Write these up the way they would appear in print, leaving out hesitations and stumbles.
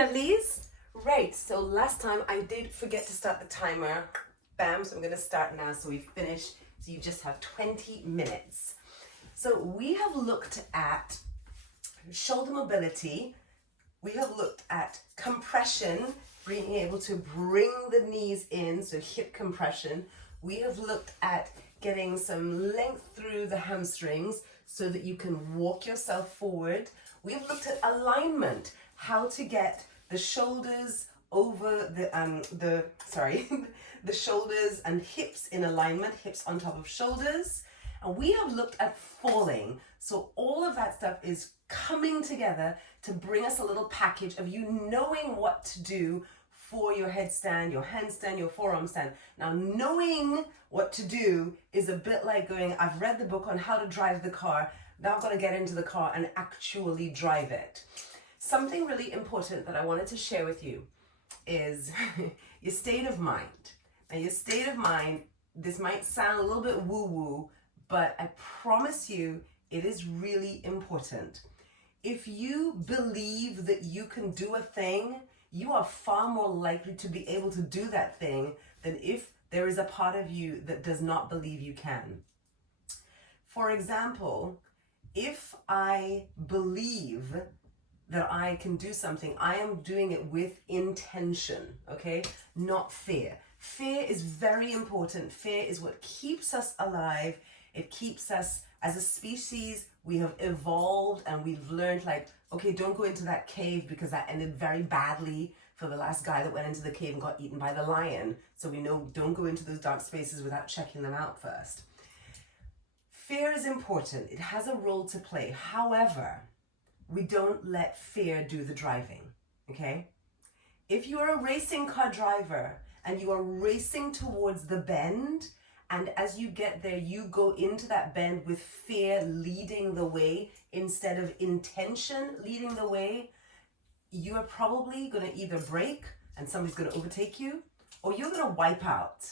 lovelies. Right, so last time I did forget to start the timer. Bam, so I'm going to start now so we've finished. So you just have 20 minutes. So we have looked at shoulder mobility. We have looked at compression, being able to bring the knees in, so hip compression. We have looked at getting some length through the hamstrings so that you can walk yourself forward. We have looked at alignment, how to get the shoulders over the shoulders and hips in alignment, hips on top of shoulders. And we have looked at falling. So all of that stuff is coming together to bring us a little package of you knowing what to do for your headstand, your handstand, your forearm stand. Now, knowing what to do is a bit like going, I've read the book on how to drive the car. Now I'm going to get into the car and actually drive it. Something really important that I wanted to share with you is your state of mind. Now, your state of mind, this might sound a little bit woo-woo, but I promise you it is really important. If you believe that you can do a thing, you are far more likely to be able to do that thing than if there is a part of you that does not believe you can. For example, if I believe that I can do something, I am doing it with intention, okay? Not fear. Fear is very important. Fear is what keeps us alive. It keeps us, as a species, we have evolved and we've learned like, okay, don't go into that cave because that ended very badly for the last guy that went into the cave and got eaten by the lion. So we know don't go into those dark spaces without checking them out first. Fear is important. It has a role to play. However, we don't let fear do the driving, okay? If you are a racing car driver and you are racing towards the bend, and as you get there, you go into that bend with fear leading the way instead of intention leading the way, you are probably going to either brake and somebody's going to overtake you, or you're going to wipe out.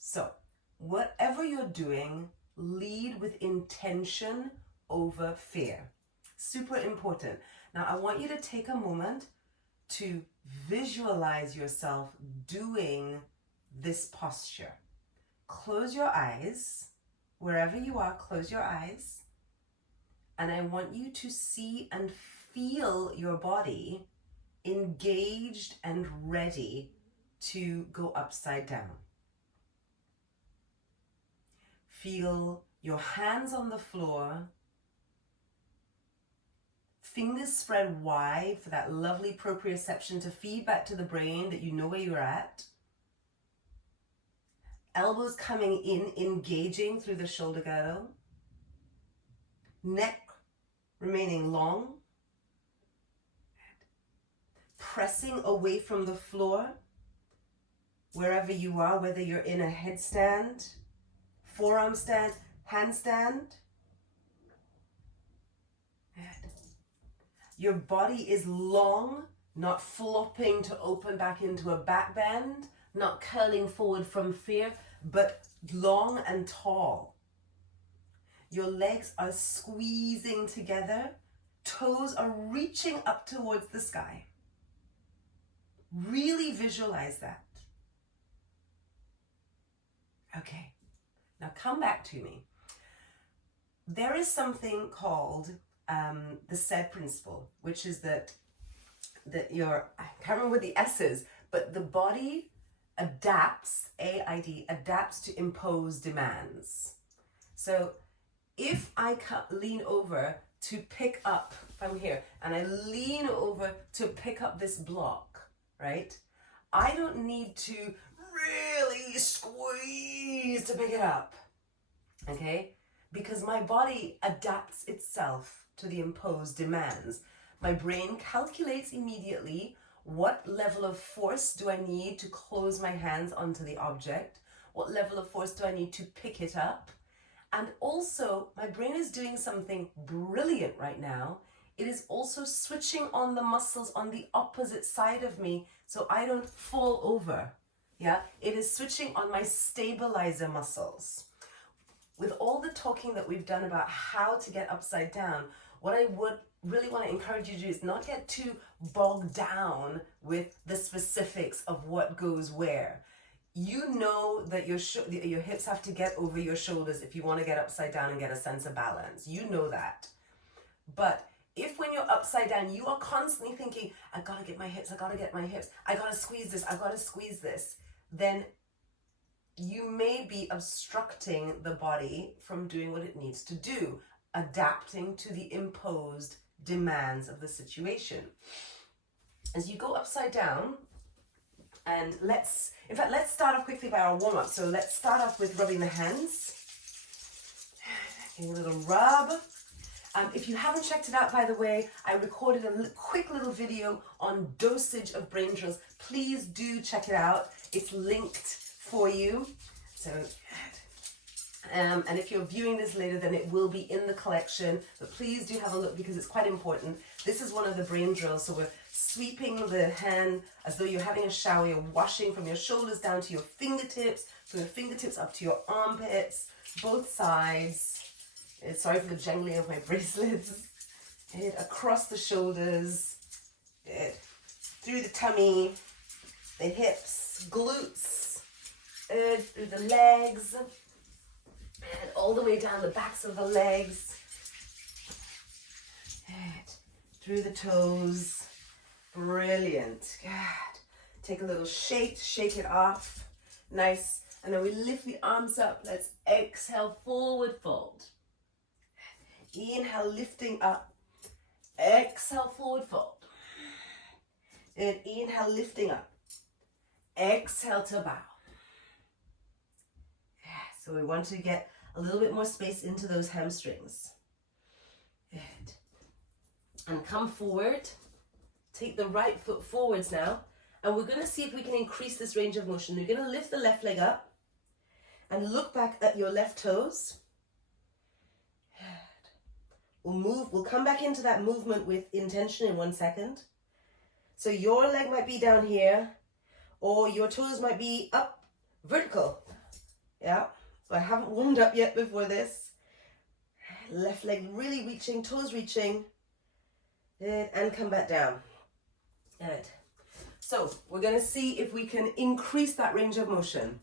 So, whatever you're doing, lead with intention over fear. Super important. Now, I want you to take a moment to visualize yourself doing this posture. Close your eyes. Wherever you are, close your eyes. And I want you to see and feel your body engaged and ready to go upside down. Feel your hands on the floor. Fingers spread wide for that lovely proprioception to feed back to the brain that you know where you're at. Elbows coming in, engaging through the shoulder girdle. Neck remaining long. Pressing away from the floor, wherever you are, whether you're in a headstand, forearm stand, handstand. Your body is long, not flopping to open back into a back bend, not curling forward from fear, but long and tall. Your legs are squeezing together. Toes are reaching up towards the sky. Really visualize that. Okay, now come back to me. There is something called the SAID principle, which is that I can't remember what the S is, but the body adapts, AID, adapts to impose demands. So if I lean over to pick up, if I'm here, and I lean over to pick up this block, right? I don't need to really squeeze to pick it up, okay? Because my body adapts itself to the imposed demands. My brain calculates immediately what level of force do I need to close my hands onto the object, what level of force do I need to pick it up, and also my brain is doing something brilliant right now. It is also switching on the muscles on the opposite side of me so I don't fall over. Yeah, it is switching on my stabilizer muscles. With all the talking that we've done about how to get upside down, what I would really want to encourage you to do is not get too bogged down with the specifics of what goes where. You know that your hips have to get over your shoulders if you want to get upside down and get a sense of balance. You know that. But if when you're upside down, you are constantly thinking, I gotta get my hips, I gotta get my hips, I gotta squeeze this, I gotta squeeze this, then you may be obstructing the body from doing what it needs to do, adapting to the imposed demands of the situation. As you go upside down, and let's start off quickly by our warm-up. So let's start off with rubbing the hands. A little rub. If you haven't checked it out, by the way, I recorded a quick little video on dosage of brain drills. Please do check it out. It's linked for you. So, and if you're viewing this later, then it will be in the collection. But please do have a look because it's quite important. This is one of the brain drills. So we're sweeping the hand as though you're having a shower. You're washing from your shoulders down to your fingertips, from your fingertips up to your armpits, both sides. Sorry for the jangling of my bracelets. Across the shoulders, through the tummy, the hips, glutes, through the legs, and all the way down the backs of the legs, through the toes. Brilliant. Good. Take a little shake it off. Nice. And then we lift the arms up. Let's exhale, forward fold. Inhale, lifting up. Exhale, forward fold. And inhale, lifting up. Exhale to bow. So we want to get a little bit more space into those hamstrings. Good. And come forward. Take the right foot forwards now. And we're going to see if we can increase this range of motion. You're going to lift the left leg up and look back at your left toes. We'll come back into that movement with intention in 1 second. So your leg might be down here, or your toes might be up vertical. Yeah, so I haven't warmed up yet before this. Left leg really reaching, toes reaching. Good, and come back down. Good. So we're going to see if we can increase that range of motion.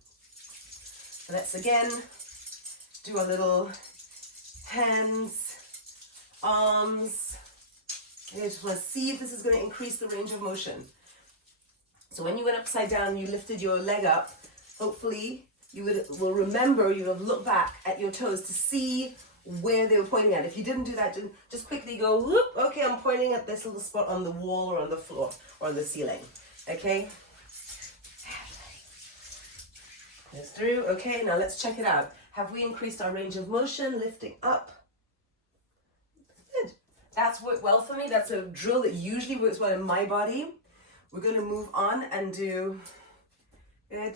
Let's again do a little hands, arms. I just want to see if this is going to increase the range of motion. So when you went upside down, you lifted your leg up. Hopefully you will remember, you have looked back at your toes to see where they were pointing at. If you didn't do that, just quickly go, whoop, okay, I'm pointing at this little spot on the wall or on the floor or on the ceiling. Okay? It's through. Okay, now let's check it out. Have we increased our range of motion, lifting up? Good. That's worked well for me. That's a drill that usually works well in my body. We're going to move on and do good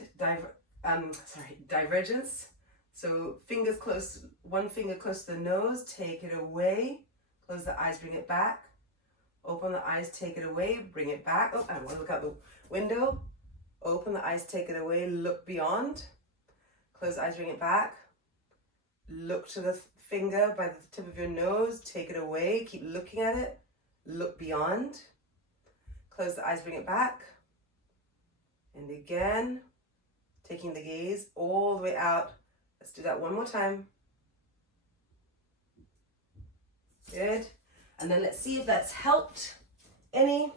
divergence. So fingers close, one finger close to the nose, take it away, close the eyes, bring it back, open the eyes, take it away, bring it back. Oh, I want to look out the window. Open the eyes, take it away, look beyond, close the eyes, bring it back, look to the finger by the tip of your nose, take it away, keep looking at it, look beyond, close the eyes, bring it back, and again, taking the gaze all the way out. Let's do that one more time. Good. And then let's see if that's helped any.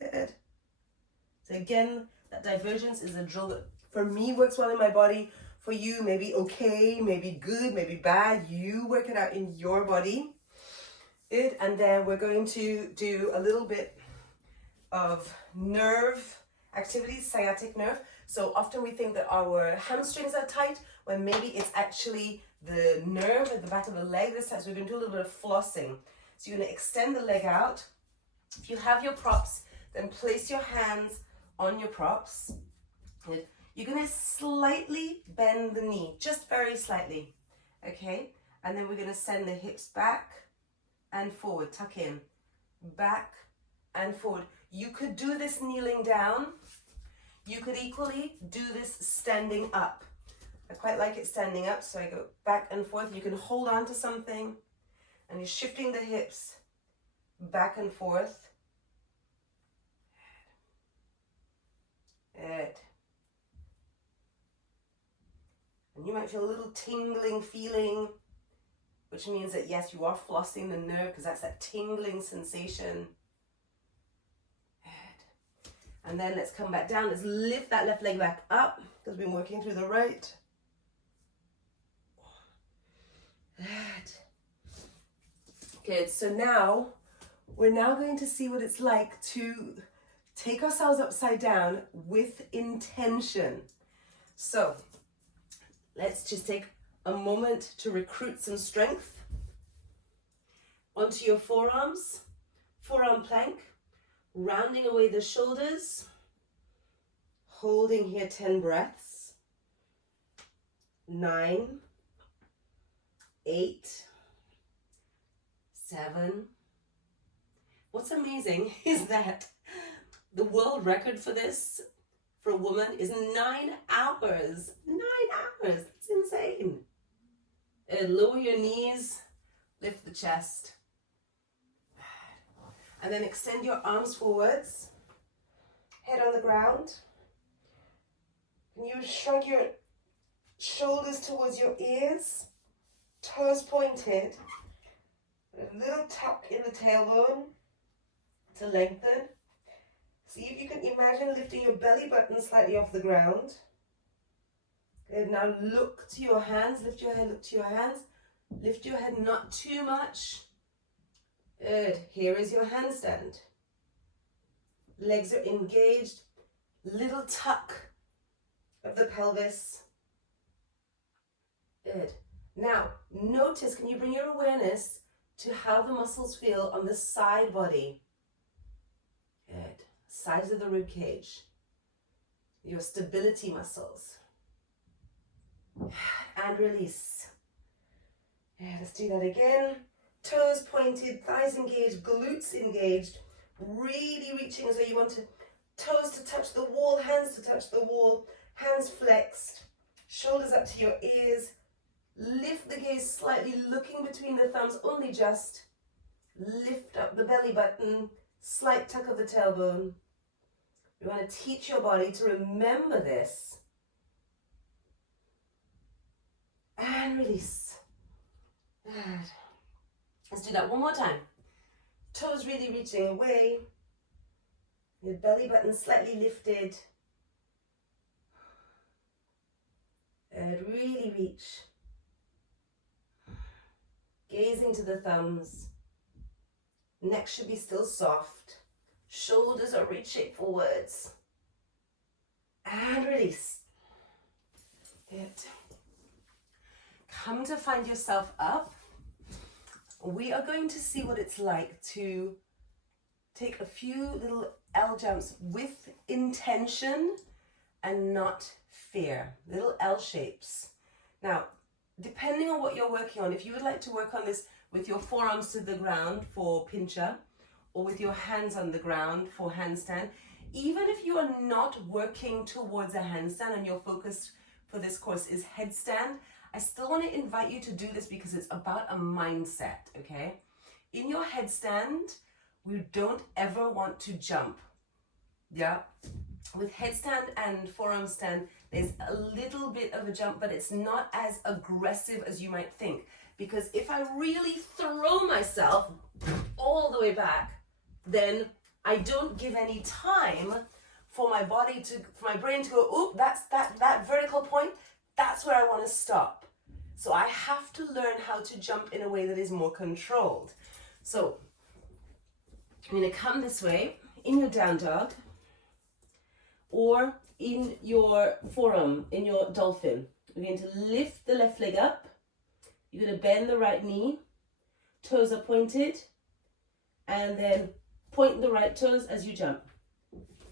Good. So again, that divergence is a drill that for me works well in my body. For you, maybe okay, maybe good, maybe bad. You work it out in your body. Good. And then we're going to do a little bit of nerve activities, sciatic nerve. So often we think that our hamstrings are tight when maybe it's actually the nerve at the back of the leg. This time, so we're going to do a little bit of flossing. So you're going to extend the leg out. If you have your props, then place your hands on your props. Good. You're going to slightly bend the knee, just very slightly. Okay? And then we're going to send the hips back and forward, tuck in, back and forward. You could do this kneeling down. You could equally do this standing up. I quite like it standing up, so I go back and forth. You can hold on to something And you're shifting the hips back and forth. Good. And you might feel a little tingling feeling, which means that yes, you are flossing the nerve because that's that tingling sensation. Good. And then let's come back down. Let's lift that left leg back up because we've been working through the right. Good. Good. So now we're going to see what it's like to take ourselves upside down with intention. So let's just take a moment to recruit some strength. Onto your forearms, forearm plank, rounding away the shoulders, holding here 10 breaths. 9, 8, 7. What's amazing is that the world record for this, for a woman, is 9 hours. 9 hours. That's insane. And lower your knees, lift the chest. And then extend your arms forwards. Head on the ground. And you shrug your shoulders towards your ears. Toes pointed. A little tuck in the tailbone to lengthen. See if you can imagine lifting your belly button slightly off the ground. Good. Now look to your hands. Lift your head, look to your hands. Lift your head not too much. Good. Here is your handstand. Legs are engaged. Little tuck of the pelvis. Good. Now notice, can you bring your awareness to how the muscles feel on the side body? Good. Sides of the rib cage. Your stability muscles. And release. Yeah, let's do that again. Toes pointed, thighs engaged, glutes engaged. Really reaching as though you want toes to touch the wall, hands to touch the wall, hands flexed, shoulders up to your ears. Lift the gaze slightly, looking between the thumbs, only just. Lift up the belly button, slight tuck of the tailbone. We want to teach your body to remember this. And release. Good. Let's do that one more time. Toes really reaching away. Your belly button slightly lifted. And really reach. Gazing to the thumbs. Neck should be still soft. Shoulders are reaching forwards. And release. Good. Come to find yourself up. We are going to see what it's like to take a few little L jumps with intention and not fear. Little L shapes. Now, depending on what you're working on, if you would like to work on this with your forearms to the ground for pincha, or with your hands on the ground for handstand, even if you are not working towards a handstand and your focus for this course is headstand, I still want to invite you to do this because it's about a mindset, okay? In your headstand, we don't ever want to jump, yeah? With headstand and forearm stand, there's a little bit of a jump, but it's not as aggressive as you might think. Because if I really throw myself all the way back, then I don't give any time for my body to, for my brain to go, oop, that's that vertical point, that's where I want to stop. So I have to learn how to jump in a way that is more controlled. So I'm going to come this way in your down dog or in your forearm, in your dolphin. We're going to lift the left leg up. You're going to bend the right knee. Toes are pointed. And then point the right toes as you jump.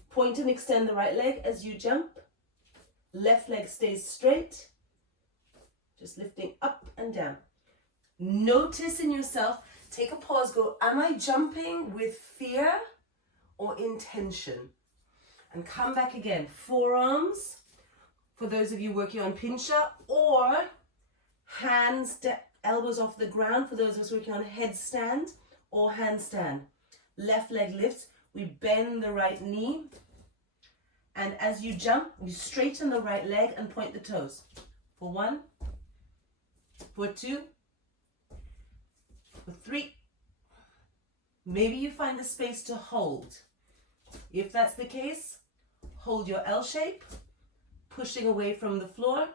Point and extend the right leg as you jump. Left leg stays straight. Just lifting up and down. Notice in yourself, take a pause, go, am I jumping with fear or intention? And come back again. Forearms, for those of you working on pincha, or hands elbows off the ground for those of us working on headstand or handstand. Left leg lifts, we bend the right knee, and as you jump, you straighten the right leg and point the toes. For 1, for 2, for 3. Maybe you find the space to hold. If that's the case, hold your L shape, pushing away from the floor.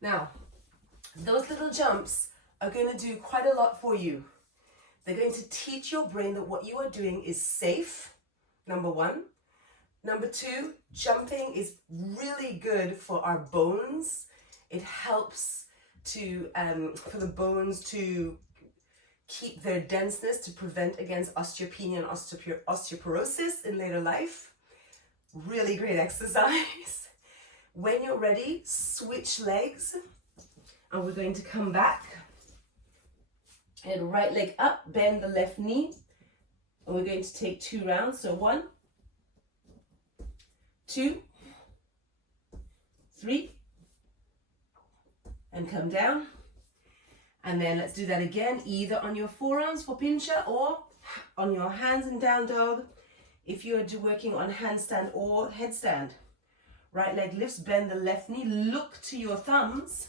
Now, those little jumps are going to do quite a lot for you. They're going to teach your brain that what you are doing is safe, number 1. Number 2, jumping is really good for our bones. It helps to for the bones to keep their denseness, to prevent against osteopenia and osteoporosis in later life. Really great exercise. When you're ready, switch legs, and we're going to come back. And right leg up, bend the left knee, and we're going to take 2 rounds. So 1, 2, 3, and come down. And then let's do that again, either on your forearms for pincha or on your hands in down dog if you're working on handstand or headstand. Right leg lifts, bend the left knee, look to your thumbs.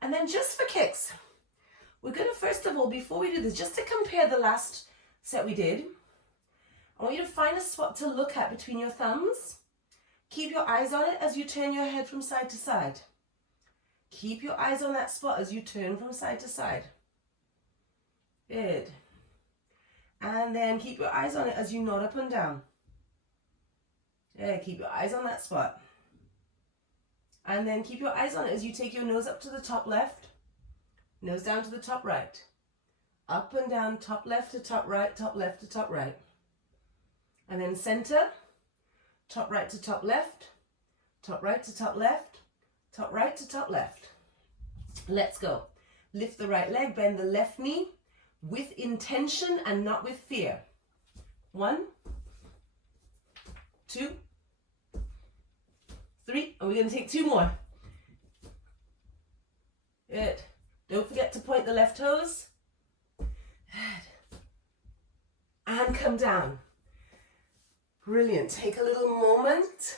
And then just for kicks, we're going to first of all, before we do this, just to compare the last set we did, I want you to find a spot to look at between your thumbs. Keep your eyes on it as you turn your head from side to side. Keep your eyes on that spot as you turn from side to side. Good. And then keep your eyes on it as you nod up and down. Yeah, keep your eyes on that spot. And then keep your eyes on it as you take your nose up to the top left, nose down to the top right. Up and down, top left to top right, top left to top right. And then center, top right to top left, top right to top left, top right to top left. Let's go. Lift the right leg, bend the left knee with intention and not with fear. 1, 2, 3, and we're going to take 2 more. Good. Don't forget to point the left toes. Good. And come down. Brilliant. Take a little moment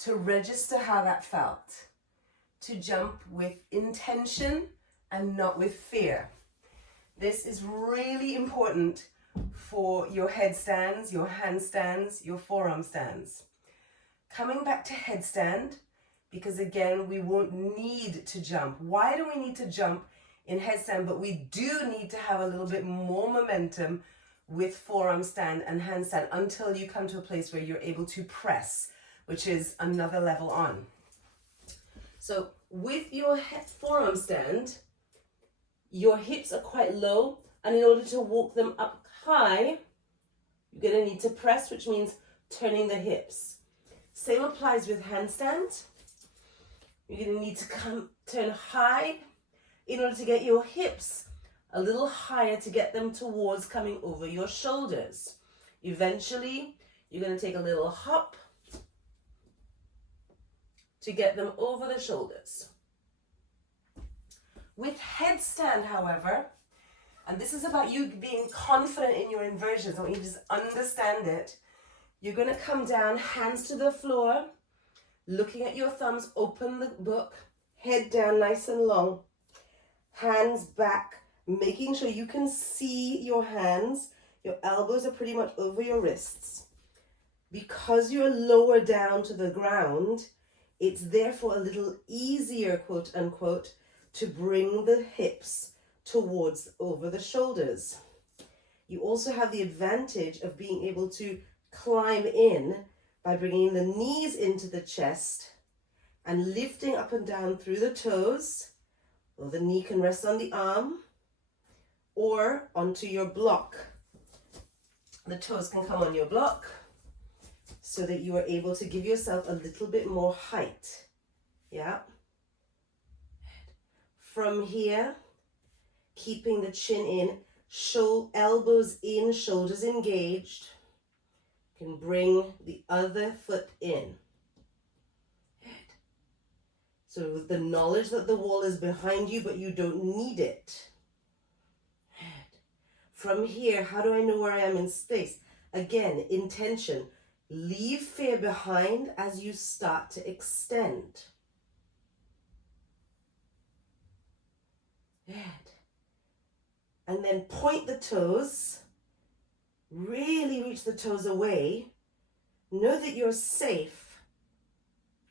to register how that felt. To jump with intention and not with fear. This is really important for your headstands, your handstands, your forearm stands. Coming back to headstand, because again, we won't need to jump. Why do we need to jump in headstand? But we do need to have a little bit more momentum with forearm stand and handstand until you come to a place where you're able to press, which is another level on. So with your forearm stand, your hips are quite low, and in order to walk them up high, you're going to need to press, which means turning the hips. Same applies with handstand. You're going to need to turn high in order to get your hips a little higher, to get them towards coming over your shoulders. Eventually, you're going to take a little hop to get them over the shoulders. With headstand, however, and this is about you being confident in your inversions, I want you to just understand it. You're going to come down, hands to the floor, looking at your thumbs, open the book, head down nice and long, hands back, making sure you can see your hands. Your elbows are pretty much over your wrists. Because you're lower down to the ground, it's therefore a little easier, quote unquote, to bring the hips towards over the shoulders. You also have the advantage of being able to climb in by bringing the knees into the chest and lifting up and down through the toes, or the knee can rest on the arm or onto your block. The toes can come on your block so that you are able to give yourself a little bit more height. Yeah. From here, keeping the chin in, elbows in, shoulders engaged. You can bring the other foot in. Good. So the knowledge that the wall is behind you, but you don't need it. From here, how do I know where I am in space? Again, intention. Leave fear behind as you start to extend. Good. And then point the toes. Really reach the toes away. Know that you're safe.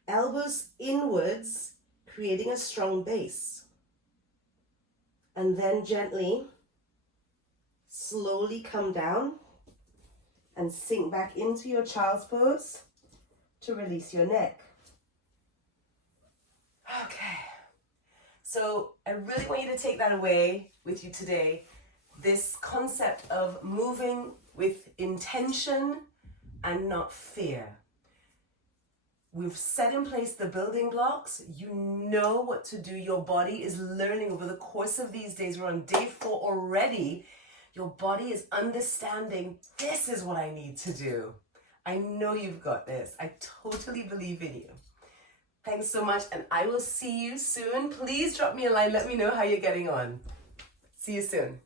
Elbows inwards, creating a strong base. And then gently, slowly come down and sink back into your child's pose to release your neck. Okay, so I really want you to take that away with you today. This concept of moving with intention and not fear. We've set in place the building blocks. You know what to do. Your body is learning over the course of these days. We're on day 4 already. Your body is understanding, this is what I need to do. I know you've got this. I totally believe in you. Thanks so much, and I will see you soon. Please drop me a line. Let me know how you're getting on. See you soon.